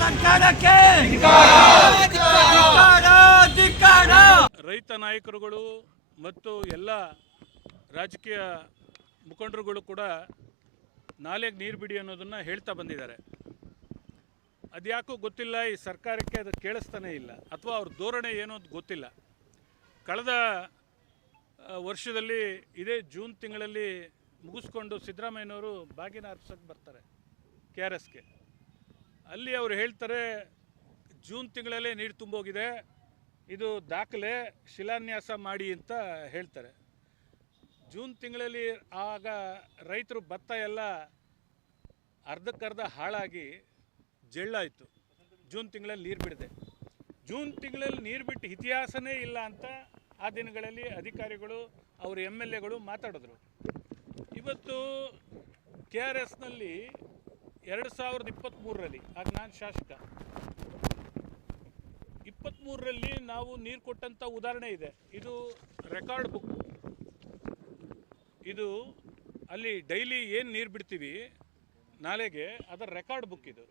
ಸರ್ಕಾರಕ್ಕೆ ರೈತ ನಾಯಕರುಗಳು ಮತ್ತು ಎಲ್ಲ ರಾಜಕೀಯ ಮುಖಂಡರುಗಳು ಕೂಡ ನಾಲೆಗೆ ನೀರು ಬಿಡಿ ಅನ್ನೋದನ್ನು ಹೇಳ್ತಾ ಬಂದಿದ್ದಾರೆ. ಅದ್ಯಾಕೋ ಗೊತ್ತಿಲ್ಲ, ಈ ಸರ್ಕಾರಕ್ಕೆ ಅದು ಕೇಳಿಸ್ತಾನೆ ಇಲ್ಲ, ಅಥವಾ ಅವ್ರ ಧೋರಣೆ ಏನೋ ಅದು ಗೊತ್ತಿಲ್ಲ. ಕಳೆದ ವರ್ಷದಲ್ಲಿ ಇದೇ ಜೂನ್ ತಿಂಗಳಲ್ಲಿ ಮುಗಿಸ್ಕೊಂಡು ಸಿದ್ದರಾಮಯ್ಯನವರು ಬಾಗಿನ ಅರ್ಪಿಸೋಕ್ಕೆ ಬರ್ತಾರೆ KRSಗೆ. ಅಲ್ಲಿ ಅವರು ಹೇಳ್ತಾರೆ ಜೂನ್ ತಿಂಗಳಲ್ಲೇ ನೀರು ತುಂಬೋಗಿದೆ, ಇದು ದಾಖಲೆ, ಶಿಲಾನ್ಯಾಸ ಮಾಡಿ ಅಂತ ಹೇಳ್ತಾರೆ. ಜೂನ್ ತಿಂಗಳಲ್ಲಿ ಆಗ ರೈತರು ಭತ್ತ ಎಲ್ಲ ಅರ್ಧಕ್ಕರ್ಧ ಹಾಳಾಗಿ ಜಳ್ಳಾಯಿತು. ಜೂನ್ ತಿಂಗಳಲ್ಲಿ ನೀರು ಬಿಡದೆ, ಜೂನ್ ತಿಂಗಳಲ್ಲಿ ನೀರು ಬಿಟ್ಟು ಇತಿಹಾಸನೇ ಇಲ್ಲ ಅಂತ ಆ ದಿನಗಳಲ್ಲಿ ಅಧಿಕಾರಿಗಳು, ಅವ್ರ MLAಗಳು ಮಾತಾಡಿದ್ರು. ಇವತ್ತು KRSನಲ್ಲಿ 2023ರಲ್ಲಿ, ಆಗ ನಾನು ಶಾಸಕ, 23ರಲ್ಲಿ ನಾವು ನೀರು ಕೊಟ್ಟಂಥ ಉದಾಹರಣೆ ಇದೆ. ಇದು ರೆಕಾರ್ಡ್ ಬುಕ್. ಇದು ಅಲ್ಲಿ ಡೈಲಿ ಏನು ನೀರು ಬಿಡ್ತೀವಿ ನಾಲೆಗೆ, ಅದರ ರೆಕಾರ್ಡ್ ಬುಕ್. ಇದು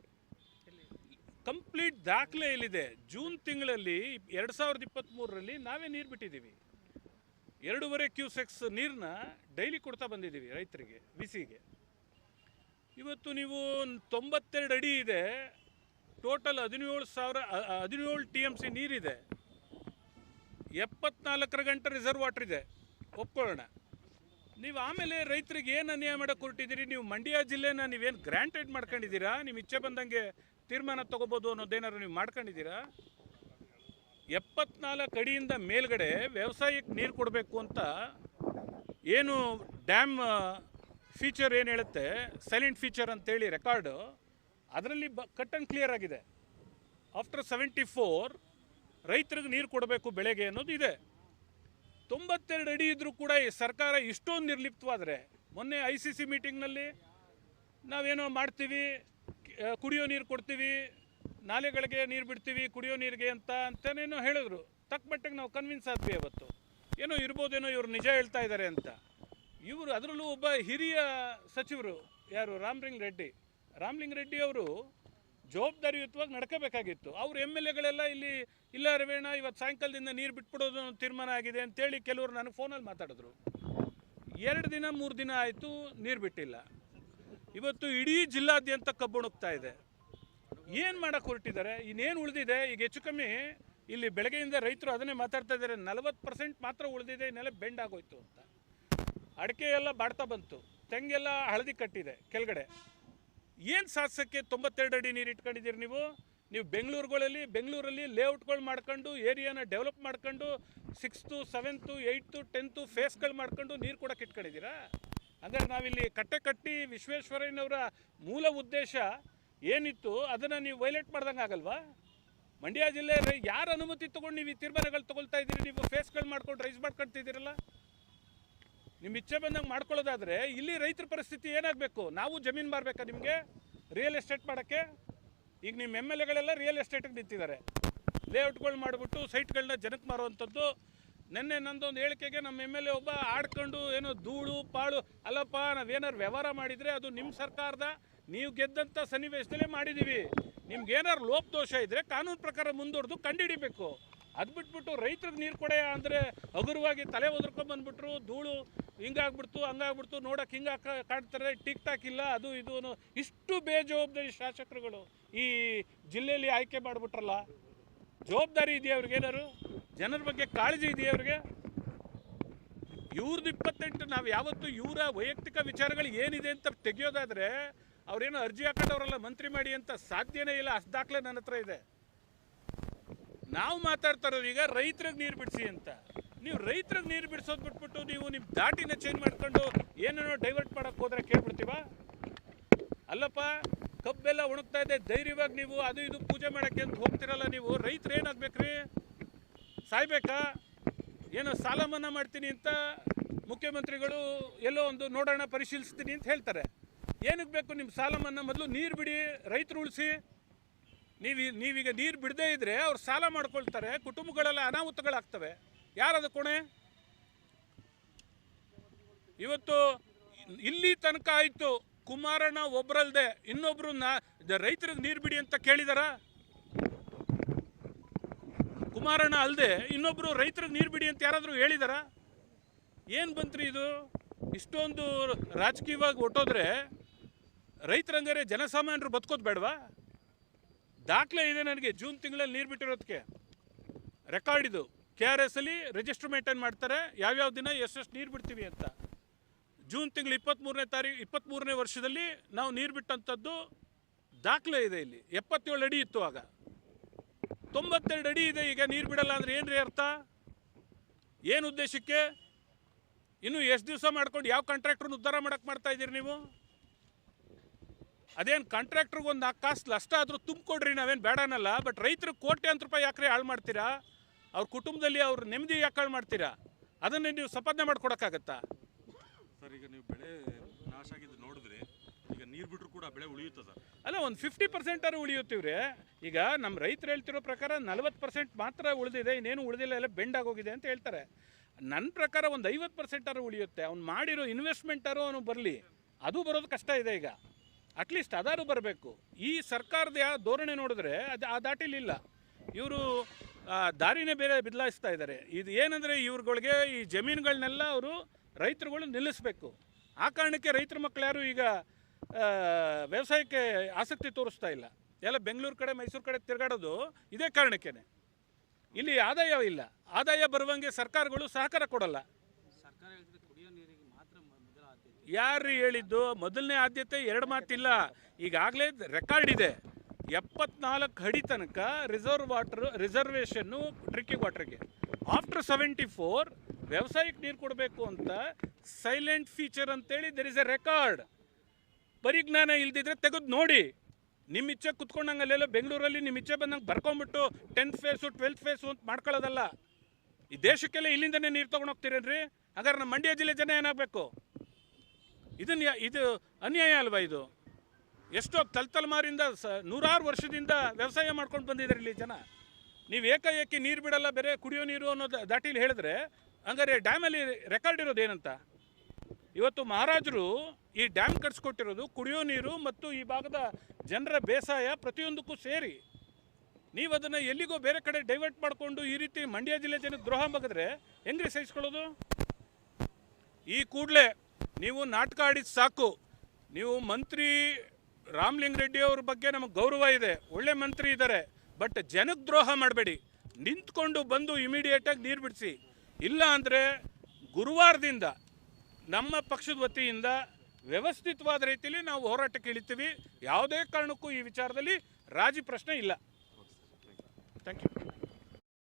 ಕಂಪ್ಲೀಟ್ ದಾಖಲೆ ಇಲ್ಲಿದೆ. ಜೂನ್ ತಿಂಗಳಲ್ಲಿ 2023ರಲ್ಲಿ ನಾವೇ ನೀರು ಬಿಟ್ಟಿದ್ದೀವಿ. 2.5 ಕ್ಯೂಸೆಕ್ಸ್ ನೀರನ್ನ ಡೈಲಿ ಕೊಡ್ತಾ ಬಂದಿದ್ದೀವಿ ರೈತರಿಗೆ, ವಿಸಿಗೆ. ಇವತ್ತು ನೀವು 92 ಅಡಿ ಇದೆ, ಟೋಟಲ್ 17 TMC ನೀರಿದೆ, 74 ಗಂಟೆ ರಿಸರ್ವ್ ವಾಟರ್ ಇದೆ, ಒಪ್ಕೊಳ್ಳೋಣ. ನೀವು ಆಮೇಲೆ ರೈತರಿಗೆ ಏನು ಅನ್ಯಾಯ ಮಾಡಕ್ಕೆ ಹೊರಟಿದ್ದೀರಿ? ನೀವು ಮಂಡ್ಯ ಜಿಲ್ಲೆನ ನೀವೇನು ಗ್ರಾಂಟೆಡ್ ಮಾಡ್ಕೊಂಡಿದ್ದೀರಾ? ನಿಮ್ಮ ಇಚ್ಛೆ ಬಂದಂಗೆ ತೀರ್ಮಾನ ತೊಗೋಬೋದು ಅನ್ನೋದೇನಾದ್ರು ನೀವು ಮಾಡ್ಕೊಂಡಿದ್ದೀರಾ? 74 ಅಡಿಯಿಂದ ಮೇಲ್ಗಡೆ ವ್ಯವಸಾಯಕ್ಕೆ ನೀರು ಕೊಡಬೇಕು ಅಂತ ಏನು ಡ್ಯಾಮ್ ಫೀಚರ್ ಏನು ಹೇಳುತ್ತೆ, ಸೈಲೆಂಟ್ ಫೀಚರ್ ಅಂತೇಳಿ ರೆಕಾರ್ಡು, ಅದರಲ್ಲಿ ಕಟ್ ಆ್ಯಂಡ್ ಕ್ಲಿಯರ್ ಆಗಿದೆ. ಆಫ್ಟರ್ 74 ರೈತರಿಗೆ ನೀರು ಕೊಡಬೇಕು ಬೆಳೆಗೆ ಅನ್ನೋದು ಇದೆ. 92 ಅಡಿ ಇದ್ರೂ ಕೂಡ ಈ ಸರ್ಕಾರ ಇಷ್ಟೊಂದು ನಿರ್ಲಿಪ್ತವಾದರೆ, ಮೊನ್ನೆ ICC ಮೀಟಿಂಗ್ನಲ್ಲಿ ನಾವೇನೋ ಮಾಡ್ತೀವಿ, ಕುಡಿಯೋ ನೀರು ಕೊಡ್ತೀವಿ, ನಾಲೆಗಳಿಗೆ ನೀರು ಬಿಡ್ತೀವಿ ಕುಡಿಯೋ ನೀರಿಗೆ ಅಂತನೇನೋ ಹೇಳಿದ್ರು. ತಕ್ಕ ಮಟ್ಟಿಗೆ ನಾವು ಕನ್ವಿನ್ಸ್ ಆದ್ವಿ. ಅವತ್ತು ಏನೋ ಇರ್ಬೋದೇನೋ ಇವರು ನಿಜ ಹೇಳ್ತಾ ಇದ್ದಾರೆ ಅಂತ. ಇವರು ಅದರಲ್ಲೂ ಒಬ್ಬ ಹಿರಿಯ ಸಚಿವರು, ಯಾರು, ರಾಮಲಿಂಗ ರೆಡ್ಡಿ ಅವರು ಜವಾಬ್ದಾರಿಯುತವಾಗಿ ನಡ್ಕೋಬೇಕಾಗಿತ್ತು. ಅವ್ರ MLAಗಳೆಲ್ಲ ಇಲ್ಲ ರವೇಣ, ಇವತ್ತು ಸಾಯಂಕಾಲದಿಂದ ನೀರು ಬಿಟ್ಬಿಡೋದು ತೀರ್ಮಾನ ಆಗಿದೆ ಅಂತೇಳಿ ಕೆಲವರು ನನಗೆ ಫೋನಲ್ಲಿ ಮಾತಾಡಿದ್ರು. 2 ದಿನ 3 ದಿನ ಆಯಿತು, ನೀರು ಬಿಟ್ಟಿಲ್ಲ. ಇವತ್ತು ಇಡೀ ಜಿಲ್ಲಾದ್ಯಂತ ಕಬ್ಬುಣಗ್ತಾ ಇದೆ. ಏನು ಮಾಡೋಕ್ಕೆ ಹೊರಟಿದ್ದಾರೆ? ಇನ್ನೇನು ಉಳಿದಿದೆ? ಈಗ ಹೆಚ್ಚು ಕಮ್ಮಿ ಇಲ್ಲಿ ಬೆಳಗ್ಗೆಯಿಂದ ರೈತರು ಅದನ್ನೇ ಮಾತಾಡ್ತಾ ಇದ್ದಾರೆ, 40% ಮಾತ್ರ ಉಳಿದಿದೆ, ಇನ್ನೆಲ್ಲ ಬೆಂಡ್ ಆಗೋಯ್ತು ಅಂತ. ಅಡಿಕೆ ಎಲ್ಲ ಬಾಡ್ತಾ ಬಂತು, ತೆಂಗೆಲ್ಲ ಹಳದಿ ಕಟ್ಟಿದೆ ಕೆಳಗಡೆ. ಏನು ಸಾಧಿಸೋಕ್ಕೆ 92 ಅಡಿ ನೀರು ಇಟ್ಕೊಂಡಿದ್ದೀರಿ ನೀವು ಬೆಂಗಳೂರಲ್ಲಿ ಲೇಔಟ್ಗಳು ಮಾಡ್ಕೊಂಡು, ಏರಿಯಾನ ಡೆವಲಪ್ ಮಾಡ್ಕೊಂಡು, 6th 7th 8th 10th ಫೇಸ್ಗಳು ಮಾಡ್ಕೊಂಡು ನೀರು ಕೊಡೋಕೆ ಇಟ್ಕೊಂಡಿದ್ದೀರಾ? ಅಂದರೆ ನಾವಿಲ್ಲಿ ಕಟ್ಟಿ ವಿಶ್ವೇಶ್ವರಯ್ಯನವರ ಮೂಲ ಉದ್ದೇಶ ಏನಿತ್ತು ಅದನ್ನು ನೀವು ವೈಲೇಟ್ ಮಾಡ್ದಂಗೆ ಆಗಲ್ವಾ? ಮಂಡ್ಯ ಜಿಲ್ಲೆ ಯಾರ ಅನುಮತಿ ತೊಗೊಂಡು ನೀವು ಈ ತೀರ್ಮಾನಗಳು ತೊಗೊಳ್ತಾ ಇದ್ದೀರಿ? ನೀವು ಫೇಸ್ಗಳು ಮಾಡ್ಕೊಂಡು ರೈಸ್ ಮಾಡ್ಕೊಳ್ತಿದ್ದೀರಲ್ಲ. ನಿಮ್ಮ ಇಚ್ಛೆ ಬಂದಂಗೆ ಮಾಡ್ಕೊಳ್ಳೋದಾದರೆ ಇಲ್ಲಿ ರೈತರ ಪರಿಸ್ಥಿತಿ ಏನಾಗಬೇಕು? ನಾವು ಜಮೀನು ಮಾರಬೇಕಾ ನಿಮಗೆ ರಿಯಲ್ ಎಸ್ಟೇಟ್ ಮಾಡೋಕ್ಕೆ? ಈಗ ನಿಮ್ಮ MLAಗಳೆಲ್ಲ ರಿಯಲ್ ಎಸ್ಟೇಟಿಗೆ ನಿಂತಿದ್ದಾರೆ, ಲೇಔಟ್ಗಳು ಮಾಡಿಬಿಟ್ಟು ಸೈಟ್ಗಳನ್ನ ಜನಕ್ಕೆ ಮಾರುವಂಥದ್ದು. ನೆನ್ನೆ ನಂದೊಂದು ಹೇಳಿಕೆಗೆ ನಮ್ಮ MLA ಒಬ್ಬ ಆಡ್ಕೊಂಡು ಏನೋ ಧೂಳು ಪಾಳು, ಅಲ್ಲಪ್ಪ ನಾವೇನಾರು ವ್ಯವಹಾರ ಮಾಡಿದರೆ ಅದು ನಿಮ್ಮ ಸರ್ಕಾರದ ನೀವು ಗೆದ್ದಂಥ ಸನ್ನಿವೇಶದಲ್ಲೇ ಮಾಡಿದ್ದೀವಿ. ನಿಮ್ಗೇನಾರು ಲೋಪದೋಷ ಇದ್ದರೆ ಕಾನೂನು ಪ್ರಕಾರ ಮುಂದುವರೆದು ಕಂಡುಹಿಡಿಬೇಕು. ಅದು ಬಿಟ್ಬಿಟ್ಟು ರೈತರಿಗೆ ನೀರು ಕೊಡೆಯ ಅಂದರೆ ಹಗುರವಾಗಿ ತಲೆ ಒದರ್ಕೊಂಡ್ಬಂದ್ಬಿಟ್ರು, ಧೂಳು ಹಿಂಗಾಗ್ಬಿಡ್ತು ಹಂಗಾಗ್ಬಿಡ್ತು, ನೋಡೋಕೆ ಹಿಂಗೆ ಕಾಣ್ತಾರೆ, ಟಿಕ್ ಟಾಕ್ ಇಲ್ಲ, ಅದು ಇದು ಇಷ್ಟು ಬೇಜವಾಬ್ದಾರಿ ಶಾಸಕರುಗಳು ಈ ಜಿಲ್ಲೆಯಲ್ಲಿ ಆಯ್ಕೆ ಮಾಡಿಬಿಟ್ರಲ್ಲ. ಜವಾಬ್ದಾರಿ ಇದೆಯಾ ಅವ್ರಿಗೇನಾರು? ಜನರ ಬಗ್ಗೆ ಕಾಳಜಿ ಇದೆಯಾ ಅವ್ರಿಗೆ? ಇವ್ರದ್ದು 28, ನಾವು ಯಾವತ್ತು ಇವರ ವೈಯಕ್ತಿಕ ವಿಚಾರಗಳು ಏನಿದೆ ಅಂತ ತೆಗೆಯೋದಾದರೆ ಅವ್ರೇನೋ ಅರ್ಜಿ ಹಾಕೊಂಡವ್ರಲ್ಲ ಮಂತ್ರಿ ಮಾಡಿ ಅಂತ ಸಾಧ್ಯನೇ ಇಲ್ಲ. ಅಷ್ಟು ದಾಖಲೆ ನನ್ನ ಹತ್ರ ಇದೆ. ನಾವು ಮಾತಾಡ್ತಾ ಇರೋದು ಈಗ ರೈತರಿಗೆ ನೀರು ಬಿಡಿಸಿ ಅಂತ. ನೀವು ರೈತರಿಗೆ ನೀರು ಬಿಡಿಸೋದು ಬಿಟ್ಬಿಟ್ಟು ನೀವು ನಿಮ್ಮ ದಾಟಿನ ಚೇಂಜ್ ಮಾಡ್ಕೊಂಡು ಏನೇನೋ ಡೈವರ್ಟ್ ಮಾಡೋಕ್ಕೆ ಹೋದ್ರೆ ಕೇಳ್ಬಿಡ್ತೀವ? ಅಲ್ಲಪ್ಪ, ಕಬ್ಬೆಲ್ಲ ಒಣಗ್ತಾ ಇದೆ, ಧೈರ್ಯವಾಗಿ ನೀವು ಅದು ಇದು ಪೂಜೆ ಮಾಡೋಕ್ಕೆ ಅಂತ ಹೋಗ್ತಿರಲ್ಲ. ನೀವು ರೈತರು ಏನಾಗಬೇಕ್ರಿ? ಸಾಯ್ಬೇಕಾ? ಏನೋ ಸಾಲ ಮನ್ನಾ ಮಾಡ್ತೀನಿ ಅಂತ ಮುಖ್ಯಮಂತ್ರಿಗಳು ಎಲ್ಲೋ ಒಂದು ನೋಡೋಣ ಪರಿಶೀಲಿಸ್ತೀನಿ ಅಂತ ಹೇಳ್ತಾರೆ. ಏನಕ್ಕೆ ಬೇಕು ನಿಮ್ಮ ಸಾಲ ಮನ್ನಾ? ಮೊದಲು ನೀರು ಬಿಡಿ, ರೈತರು ಉಳಿಸಿ. ನೀವೀಗ ನೀರು ಬಿಡದೇ ಇದ್ದರೆ ಅವ್ರು ಸಾಲ ಮಾಡ್ಕೊಳ್ತಾರೆ, ಕುಟುಂಬಗಳೆಲ್ಲ ಅನಾಹುತಗಳಾಗ್ತವೆ. ಯಾರದ ಕೊನೆ? ಇವತ್ತು ಇಲ್ಲಿ ತನಕ ಆಯಿತು, ಕುಮಾರಣ್ಣ ಒಬ್ಬರಲ್ಲದೆ ಇನ್ನೊಬ್ಬರು ರೈತರಿಗೆ ನೀರು ಬಿಡಿ ಅಂತ ಕೇಳಿದಾರ? ಕುಮಾರಣ್ಣ ಅಲ್ಲದೆ ಇನ್ನೊಬ್ರು ರೈತರಿಗೆ ನೀರು ಬಿಡಿ ಅಂತ ಯಾರಾದರೂ ಹೇಳಿದಾರ? ಏನು ಬಂತ್ರಿ ಇದು? ಇಷ್ಟೊಂದು ರಾಜಕೀಯವಾಗಿ ಹೊಟ್ಟೋದ್ರೆ ರೈತರಂಗಾರೆ ಜನಸಾಮಾನ್ಯರು ಬದುಕೋದು ಬೇಡವಾ? ದಾಖಲೆ ಇದೆ ನನಗೆ, ಜೂನ್ ತಿಂಗಳಲ್ಲಿ ನೀರು ಬಿಟ್ಟಿರೋದಕ್ಕೆ ರೆಕಾರ್ಡ್ ಇದು. KRS ಅಲ್ಲಿ ರಿಜಿಸ್ಟರ್ ಮೇಂಟೈನ್ ಮಾಡ್ತಾರೆ, ಯಾವ್ಯಾವ ದಿನ ಎಷ್ಟೆಷ್ಟು ನೀರು ಬಿಡ್ತೀವಿ ಅಂತ. ಜೂನ್ ತಿಂಗಳು 23ನೇ ವರ್ಷದಲ್ಲಿ ನಾವು ನೀರು ಬಿಟ್ಟಂಥದ್ದು ದಾಖಲೆ ಇದೆ. ಇಲ್ಲಿ 77 ಅಡಿ ಇತ್ತು, ಆಗ 92 ಅಡಿ ಇದೆ. ಈಗ ನೀರು ಬಿಡಲ್ಲ ಅಂದರೆ ಏನ್ರಿ ಅರ್ಥ? ಏನು ಉದ್ದೇಶಕ್ಕೆ? ಇನ್ನು ಎಷ್ಟು ದಿವಸ ಮಾಡ್ಕೊಂಡು ಯಾವ ಕಾಂಟ್ರಾಕ್ಟ್ರನ್ನ ಉದ್ಧಾರ ಮಾಡಕ್ಕೆ ಮಾಡ್ತಾ ಇದ್ದೀರಿ ನೀವು? ಅದೇನು ಕಾಂಟ್ರಾಕ್ಟ್ರಿಗೆ ಒಂದು 4 ಕಾಸು ಅಷ್ಟ ಆದರೂ ತುಂಬಿಕೊಡ್ರಿ, ನಾವೇನು ಬೇಡನಲ್ಲ. ಬಟ್ ರೈತರು ಕೋಟ್ಯಾಂತರ ರೂಪಾಯಿ ಯಾಕ್ರೆ ಹಾಳು ಮಾಡ್ತೀರಾ? ಅವ್ರ ಕುಟುಂಬದಲ್ಲಿ ಅವ್ರ ನೆಮ್ಮದಿ ಯಾಕೆ ಹಾಳು ಮಾಡ್ತೀರಾ? ಅದನ್ನೇ ನೀವು ಸಂಪಾದನೆ ಮಾಡ್ಕೊಡಕ್ಕಾಗತ್ತಾ? ಸರ್, ಈಗ ನೀವು ಬೆಳೆ ನಾಶ ಆಗಿದ್ದು ನೋಡಿದ್ರೆ ಈಗ ನೀರು ಬಿಟ್ಟರು ಕೂಡ ಬೆಳೆ ಉಳಿಯುತ್ತೆ ಸರ್. ಅಲ್ಲ, ಒಂದು 50% ಉಳಿಯುತ್ತೀವ್ರಿ. ಈಗ ನಮ್ಮ ರೈತರು ಹೇಳ್ತಿರೋ ಪ್ರಕಾರ 40% ಮಾತ್ರ ಉಳಿದಿದೆ, ಇನ್ನೇನು ಉಳಿದಿಲ್ಲ, ಎಲ್ಲ ಬೆಂಡ್ ಆಗೋಗಿದೆ ಅಂತ ಹೇಳ್ತಾರೆ. ನನ್ನ ಪ್ರಕಾರ ಒಂದು 50% ಉಳಿಯುತ್ತೆ. ಅವ್ನು ಮಾಡಿರೋ ಇನ್ವೆಸ್ಟ್ಮೆಂಟಾರು ಅವನು ಬರಲಿ, ಅದು ಬರೋದು ಕಷ್ಟ ಇದೆ. ಈಗ ಅಟ್ಲೀಸ್ಟ್ ಅದಾರು ಬರಬೇಕು. ಈ ಸರ್ಕಾರದ ಧೋರಣೆ ನೋಡಿದ್ರೆ ಅದು ಆ ದಾಟಿಲಿಲ್ಲ. ಇವರು ದಾರಿನೇ ಬೇರೆ ಬದಲಾಯಿಸ್ತಾ ಇದ್ದಾರೆ. ಇದು ಏನಂದರೆ ಇವ್ರುಗಳಿಗೆ ಈ ಜಮೀನುಗಳನ್ನೆಲ್ಲ ಅವರು ರೈತರುಗಳು ನಿಲ್ಲಿಸಬೇಕು. ಆ ಕಾರಣಕ್ಕೆ ರೈತರ ಮಕ್ಕಳು ಯಾರು ಈಗ ವ್ಯವಸಾಯಕ್ಕೆ ಆಸಕ್ತಿ ತೋರಿಸ್ತಾ ಇಲ್ಲ. ಎಲ್ಲ ಬೆಂಗಳೂರು ಕಡೆ ಮೈಸೂರು ಕಡೆ ತಿರುಗಾಡೋದು ಇದೇ ಕಾರಣಕ್ಕೇ. ಇಲ್ಲಿ ಆದಾಯ ಇಲ್ಲ. ಆದಾಯ ಬರುವಂಗೆ ಸರ್ಕಾರಗಳು ಸಹಕಾರ ಕೊಡಲ್ಲ. ಯಾರು ಹೇಳಿದ್ದು? ಮೊದಲನೇ ಆದ್ಯತೆ 2 ಮಾತಿಲ್ಲ. ಈಗಾಗಲೇ ರೆಕಾರ್ಡ್ ಇದೆ, 74 ಅಡಿ ತನಕ ರಿಸರ್ವೇಷನ್ನು ಡ್ರಿಂಕಿಂಗ್ ವಾಟರ್ಗೆ. ಆಫ್ಟರ್ 74 ವ್ಯವಸಾಯಕ್ಕೆ ನೀರು ಕೊಡಬೇಕು ಅಂತ ಸೈಲೆಂಟ್ ಫೀಚರ್ ಅಂತೇಳಿ ದೆರ್ ಇಸ್ ಎ ರೆಕಾರ್ಡ್. ಪರಿಜ್ಞಾನ ಇಲ್ದಿದ್ರೆ ತೆಗೆದು ನೋಡಿ. ನಿಮ್ಮ ಇಚ್ಛೆ ಕುತ್ಕೊಂಡಂಗೆ ಅಲ್ಲೆಲ್ಲ ಬೆಂಗಳೂರಲ್ಲಿ ನಿಮ್ಮ ಇಚ್ಛೆ ಬಂದಂಗೆ ಬರ್ಕೊಂಬಿಟ್ಟು 10th ಫೇಸು 12th ಫೇಸು ಅಂತ ಮಾಡ್ಕೊಳ್ಳೋದಲ್ಲ. ಈ ದೇಶಕ್ಕೆಲ್ಲ ಇಲ್ಲಿಂದನೇ ನೀರು ತೊಗೊಂಡು ಹೋಗ್ತೀರೇನ್ರಿ? ಹಾಗಾದ್ರೆ ನಮ್ಮ ಮಂಡ್ಯ ಜಿಲ್ಲೆ ಜನ ಏನಾಗಬೇಕು? ಇದು ಅನ್ಯಾಯ ಅಲ್ವಾ? ಇದು ಎಷ್ಟೋ ತಲೆಮಾರಿಂದ 100 ವರ್ಷದಿಂದ ವ್ಯವಸಾಯ ಮಾಡ್ಕೊಂಡು ಬಂದಿದ್ದಾರೆ ಇಲ್ಲಿ ಜನ. ನೀವು ಏಕಾಏಕಿ ನೀರು ಬಿಡಲ್ಲ, ಬೇರೆ ಕುಡಿಯೋ ನೀರು ಅನ್ನೋದು ದಾಟಿಲಿ ಹೇಳಿದ್ರೆ ಹಂಗಾರೆ ಡ್ಯಾಮಲ್ಲಿ ರೆಕಾರ್ಡ್ ಇರೋದು ಏನಂತ? ಇವತ್ತು ಮಹಾರಾಜರು ಈ ಡ್ಯಾಮ್ ಕಟ್ಸ್ಕೊಟ್ಟಿರೋದು ಕುಡಿಯೋ ನೀರು ಮತ್ತು ಈ ಭಾಗದ ಜನರ ಬೇಸಾಯ ಪ್ರತಿಯೊಂದಕ್ಕೂ ಸೇರಿ. ನೀವು ಅದನ್ನು ಎಲ್ಲಿಗೋ ಬೇರೆ ಕಡೆ ಡೈವರ್ಟ್ ಮಾಡಿಕೊಂಡು ಈ ರೀತಿ ಮಂಡ್ಯ ಜಿಲ್ಲೆ ಜನಕ್ಕೆ ದ್ರೋಹ ಬಗೆದ್ರೆ ಹೆಂಗ್ರಿ ಸಹಿಸ್ಕೊಳ್ಳೋದು? ಈ ಕೂಡಲೇ ನೀವು ನಾಟಕ ಆಡಿದ್ದು ಸಾಕು. ನೀವು ಮಂತ್ರಿ ರಾಮಲಿಂಗಾರೆಡ್ಡಿ ಅವ್ರ ಬಗ್ಗೆ ನಮಗೆ ಗೌರವ ಇದೆ, ಒಳ್ಳೆ ಮಂತ್ರಿ ಇದ್ದಾರೆ. ಬಟ್ ಜನಕ್ಕೆ ದ್ರೋಹ ಮಾಡಬೇಡಿ. ನಿಂತ್ಕೊಂಡು ಬಂದು ಇಮಿಡಿಯೇಟಾಗಿ ನೀರು ಬಿಡಿಸಿ. ಇಲ್ಲ ಅಂದರೆ ಗುರುವಾರದಿಂದ ನಮ್ಮ ಪಕ್ಷದ ವತಿಯಿಂದ ವ್ಯವಸ್ಥಿತವಾದ ರೀತಿಯಲ್ಲಿ ನಾವು ಹೋರಾಟಕ್ಕೆ ಇಳಿತೀವಿ. ಯಾವುದೇ ಕಾರಣಕ್ಕೂ ಈ ವಿಚಾರದಲ್ಲಿ ರಾಜಿ ಪ್ರಶ್ನೆ ಇಲ್ಲ. Thank you.